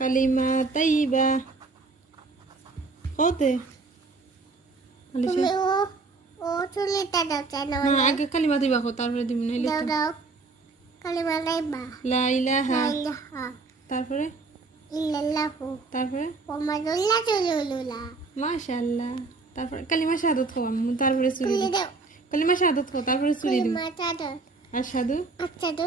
কালিমা তাইবা কতে ও চুলিটা দাও চাই না আগে কালিমা তাইবা কো তারপরে দিবি না কালিমা তাইবা লা ইলাহা তারপরে ইল্লাল্লাহু তারপরে মুহাম্মাদুল্লাহ রাসূলুল্লাহ মাশাআল্লাহ তারপরে কালিমা শাহাদাত খাওয়াম তারপরে চুরি কালিমা শাহাদাত তারপরে চুরি দিও কালিমা শাহাদাত আশহাদু আশহাদু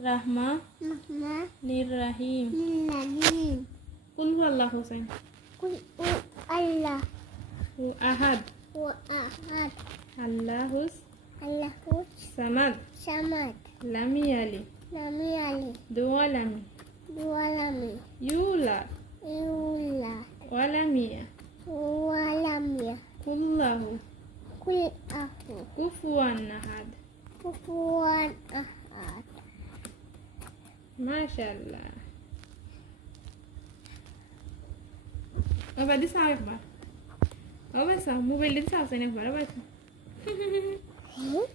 رحمة للرحيم للرحيم قل هو الله حسين قل هو الله هو أحد أحد الله الله سمد سمد لم يلد لم يلد دولم ولم يولد يولد ولم ولم قل كله كفوا أحد كفوا أحد माशाल्लाह وبعد ساعة يخبر وبس موبايل ساعة سنة يخبر وبس